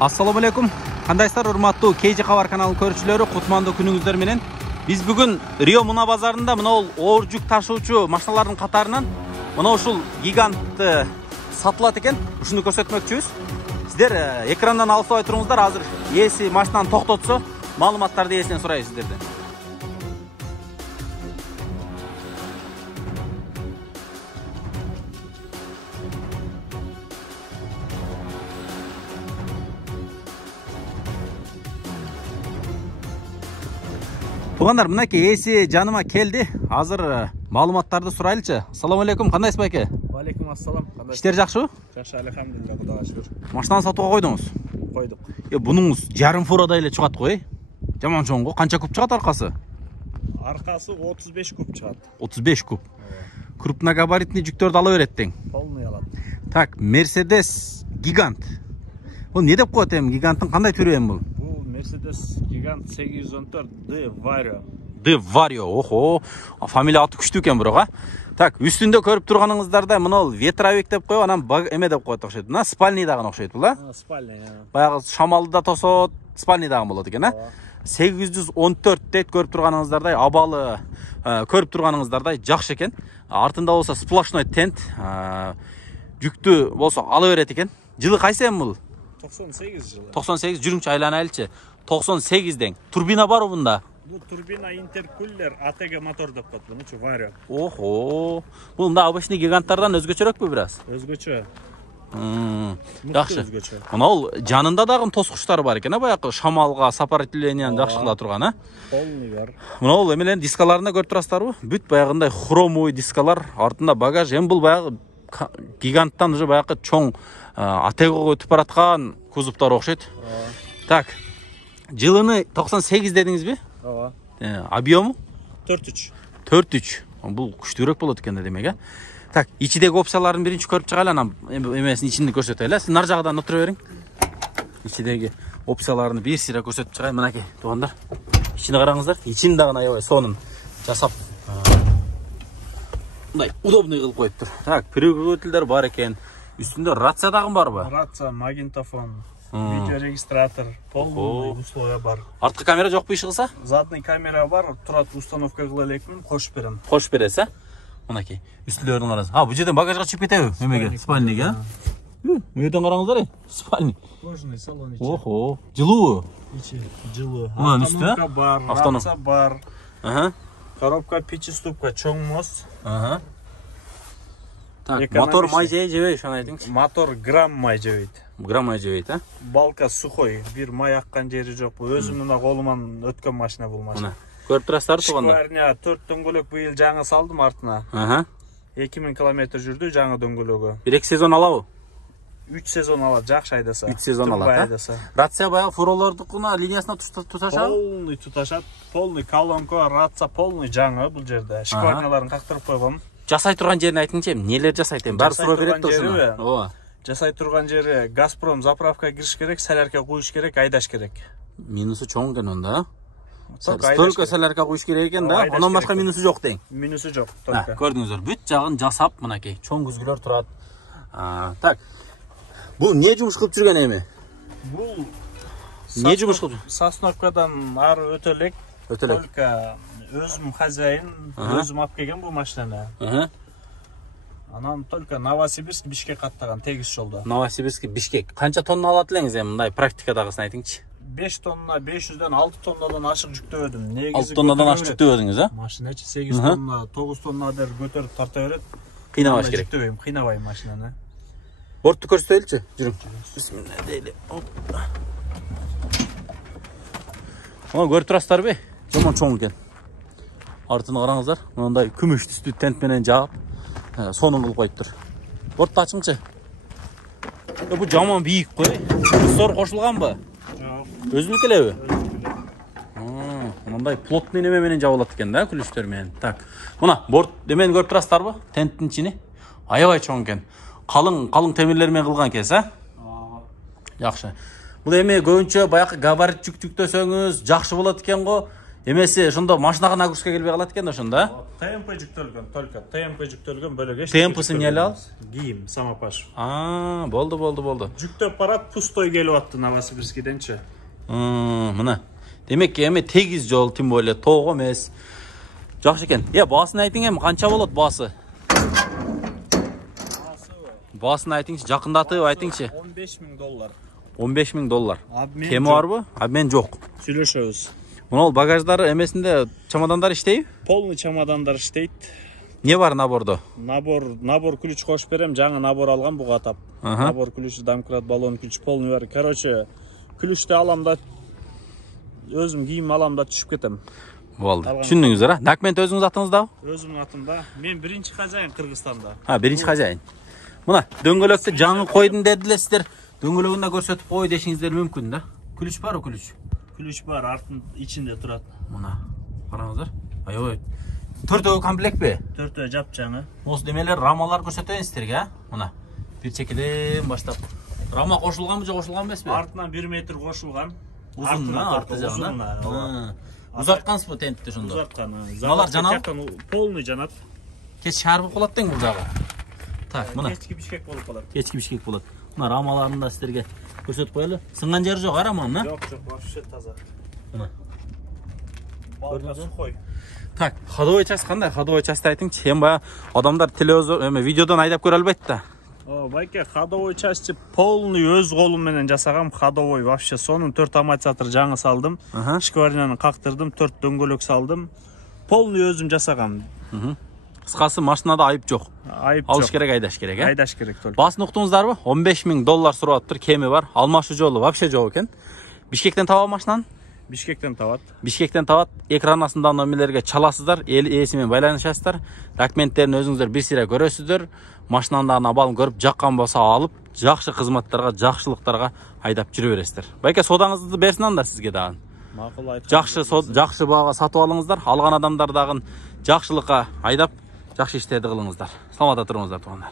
Assalamu alaikum. Кандайсыздар, урматтуу KG Кабар каналынын көрүүчүлөрү, кутмандуу күнүңүздөр менен. Биз бүгүн Рио Муна базарында мына оор жүк ташуучу машиналардын катарынан мына ушул гигантты сатылат экен. Ушуну көрсөтмөкчүбүз. Сиздер экрандан алыстабай туруңуздар. Азыр ээси машинаны токтотсо, маалыматтарды ээсинен сурайбыз сиздерден. Тугандар, мынакей ээси жаныма келди. Азыр маалыматтарды сурайлычы. Ассаламу алейкум, кандайсыз байке? Алейкум ассалам. Иштер жакшыбы? Жакшы, алхамдулилlah, Кудайга шүгүр. Машинаны сатууга койдуңуз? Койдук. Бунуңуз жарым фурадай эле чыгат го, Жаман чоң го. Канча куб чыгат аркасы? Аркасы 35 куб чыгат. 35 куб. Крупногабаритный жүктөрдү ала берет тең. Полный алат. Так, Mercedes Gigant. Бул не деп коет эми? Гиганттын кандай түрү эми бул? Бул Mercedes Gigant 814 D Vario. D Vario. Охо. Фамилия аты күчтүү экен бирок, Так, үстүндө көрүп турганыңыздарда мына ветровик деп коюп, анан эме деп коет окшойт. Мына спальный дагы окшойт бул, Спальный. Баягы шамалды да тосот, спальный дагы болот экен, 814 дейт, көрүп турганыңыздардай абалы, көрүп турганыңыздардай жакшы экен. Артында болсо сплошной тент, жүктү болсо ала берет экен. Жылы кайсы эми бул? 98 жылы. 98, жүрүңчү айланайлычы. 98ден. Турбина барбы бунда? Бул турбина интеркулер ATG мотор деп коет, мынчу Vario. Охо. Бул мында обычный гиганттардан өзгөчөрөкпү бираз? Өзгөчө. Жакшы. Мына ол жанында дагы тоскучтар бар экен, баягы шамалга, сопротивленияны жакшы кыла турган, Полный бар. Мына ол эмелердин дискаларында көрүп турасыздарбы? Бүт баягындай хромовый дискалар, артында багаж. Эми бул баягы гиганттан уже баягы чоң ATG-го өтүп бараткан кузовтор окшойт. Так. Жылыны 98 дедиңизби? Ооба. Объему? 4-3. 4-3. Бул күчтүүрөөк болот экен демек, Так, ичидеги опцияларын биринчи көрүп чыгайлы, анан эмесин ичинди көрсөтөлү. Сиз нар жагынан отура бериң. Ичидеги опцияларын бир сыйра көрсөтүп чыгайын. Мынакей, туугандар. Ичини караңыздар. Ичин дагы аябай сонун жасап. Мындай удобный кылып коюптур. Так, приготовителдер бар экен. Үстүндө рация дагы барбы? Рация, магнитофон, видеорегистратор, полный условия бар. Арткы камера жокпу иш кылса? Задний камера бар, турат установка кыла элекмин, кошуп берем. Кошуп бересиз, Мынакей. Үстүлөрүн караңыз. Бул жерден багажга чыгып кетеби? Эмеге? Спальныйга, Бул жерден караңыздар, спальный. Кожаный салон ичи. Охо. Жылуу. Ичи жылуу. Мынанын үстү, Рация бар. Коробка пятиступка, чоң мост. Так, мотор май жебейт, ошону айтыңызчы. Мотор грамм май жебейт. Грамм май жебейт, Балка сухой, бир май аккан жери жок. Өзүмдүн колуман өткөн машина бул машина. Көрүп турасыздар туугандар. Шкварня 4 дөңгөлөк быйыл жаңы салдым артына. 2000 км жүрдү жаңы дөңгөлөгү. 1-2 сезон алабы? 3 сезон алат, жакшы айдаса. 3 сезон алат, Рация баягы фуролордукуна линиясына туташабы? Полный туташат, полный колонка, рация полный жаңы бул жерде. Шкварняларын кактырып койгом. Жасай турган жерин айтыңчы, нелер жасайт эми? Баары суроо берет да ошону. Ооба. Жасай турган жери Газпром заправка кириш керек, солярка куюш керек, айдаш керек. Минусу чоң экен онда, Столько солярка куюш керек экен да, андан башка минусу жок дең. Минусу жок, только. Көрдүңүздөр, бүт жагын жасап, мынакей, чоң күзгүлөр турат. Так. Бул эмне жумуш кылып жүргөн эми? Бул эмне жумуш кылып? Сосновкадан ары өтө элек. Только өзүм хозяин, өзүм алып келген бул машинаны. Анан только Новосибирск, Бишкек каттаган тегиз жолдо. Новосибирск, Бишкек. Канча тонна алат элеңиз эми мындай практикадагысын айтыңчы? 5 тонна, 500дөн 6 тоннадан ашык жүктөбөдүм. 6 тоннадан ашык жүктөбөдүңүз, Машиначы 8 тонна, 9 тоннадыр көтөрүп тарта берет. Кыйнабаш керек. Жүктөбөйм, кыйнабайм машинаны. Бортту көрсөтөлүчү, жүрүң. Бисмилла дейли. Мына көрүп турасыздарбы? Жаман чоң экен. Артын караңыздар, мындай күмүш түстүү тент менен жаап, сонун кылып коюптур. Бортты ачыңчы. Бул жаман бийик кой. Стор кошулганбы? Жок. Өзүнүкү элеби? Мындай плотный неме менен жабылат экен да, күлүштөр менен. Так. Мына борт немени көрүп турасыздарбы? Тенттин ичини. Аябай чоң экен. Калың темирлер менен кылган экенсиз, Жакшы. Бул эми көбүнчө баягы габарит жүк жүктөсөңүз жакшы болот экен го. Эмеси ошондо машинага нагрузка келбей калат экен ошондо, ТМП жүктөлгөн, только ТМП жүктөлгөн бөлөк эч. ТМП-сын эмне ал? Кийим, самопаш. Болду. Жүктөп барат, пустой келип атты Новосибирскиденчи. Мына. Демек эми тегиз жол, тем более тоого эмес. Жакшы экен. Баасын айтың эми канча болот баасы? Баасын айтыңчы, жакындатып айтыңчы. $15,000. $15,000. Обмен Кеми барбы? Обмен жок. Сүйлөшөбүз. Мына багаждары эмесинде чемодандар иштейби? Полный чемодандар иштейт. Не бар набордо? Набор ключ кош берем, жаңы набор алган буга атап. Набор ключ, домкрат, баллон ключ полный бар. Короче, ключтү алам да өзүм кийим алам да түшүп кетем. Болду. Түшүндүңүздөр, документ өзүңүз атыңыздабы? Өзүмдүн атымда. Мен биринчи хозяин Кыргызстанда. Биринчи хозяин. Мына дөңгөлөктү жаңы койдун дедилесиздер. Дөңгөлөгүндө көрсөтүп кой дешиңиздер мүмкүн да. Ключ барбы, ключ? Ключ бар, артын ичинде турат. Мына караңыздар. Аябай. Төртөө комплектпи? Төртөө жапжаңы. Осы демелер рамалар көрсөтөйүн сиздерге, мына. Бир чекеден баштап. Рама кошулганбы же кошулган эмеспи? Артынан 1 метр кошулган. Узун, арты жагынан. Узаткансызбы тентти ошондо? Узаткан. Малар жанат? Полный жанат. Кеч шаар болуп калат тең бул жагы. Так, мына. Кечки бишкек болуп калат. Кечки бишкек болот. Мына рамаларын да сиздерге көрсөтүп коелу. Сынган жери жок, раманын, Жок, вообще таза. Мына. Балка сухой. Так, ходовой часть кандай? Ходовой частьты айтыңчы. Эми баягы адамдар телевизор, видеодон айдап көрө албайт да. Байке, ходовой части полный өз колум менен жасагам. Ходовой вообще сонун 4 амортизатор жаңы салдым. Шкваринаны кактырдым, 4 дөңгөлөк салдым. Полный өзүм жасагам. Кыскасы машинада айып жок. Айып Алыш жок. керек, айдаш керек, Айдаш керек только. Баасын уктуңуздарбы? $15,000 сурап атыптыр, кеми бар. Алмашуу жолу вообще жок экен. Бишкектен таба машинаны? Бишкектен табат. Бишкектен табат. Экран астында номерлерге чаласыздар, ээси менен байланышасыздар. Документтерин өзүңүздөр бир сыйра көрөсүздөр. Машинанын абалын көрүп, жаккан болсо алып, жакшы кызматтарга, жакшылыктарга айдап жүрө бересиздер. Байке, содаңызды берсин анда сизге дагы. Макул айткан. Жакшы баага сатып алыңыздар. Алган адамдар дагы жакшылыкка айдап, жакшы иштерди кылыңыздар. Саламатта туруңуздар, туугандар.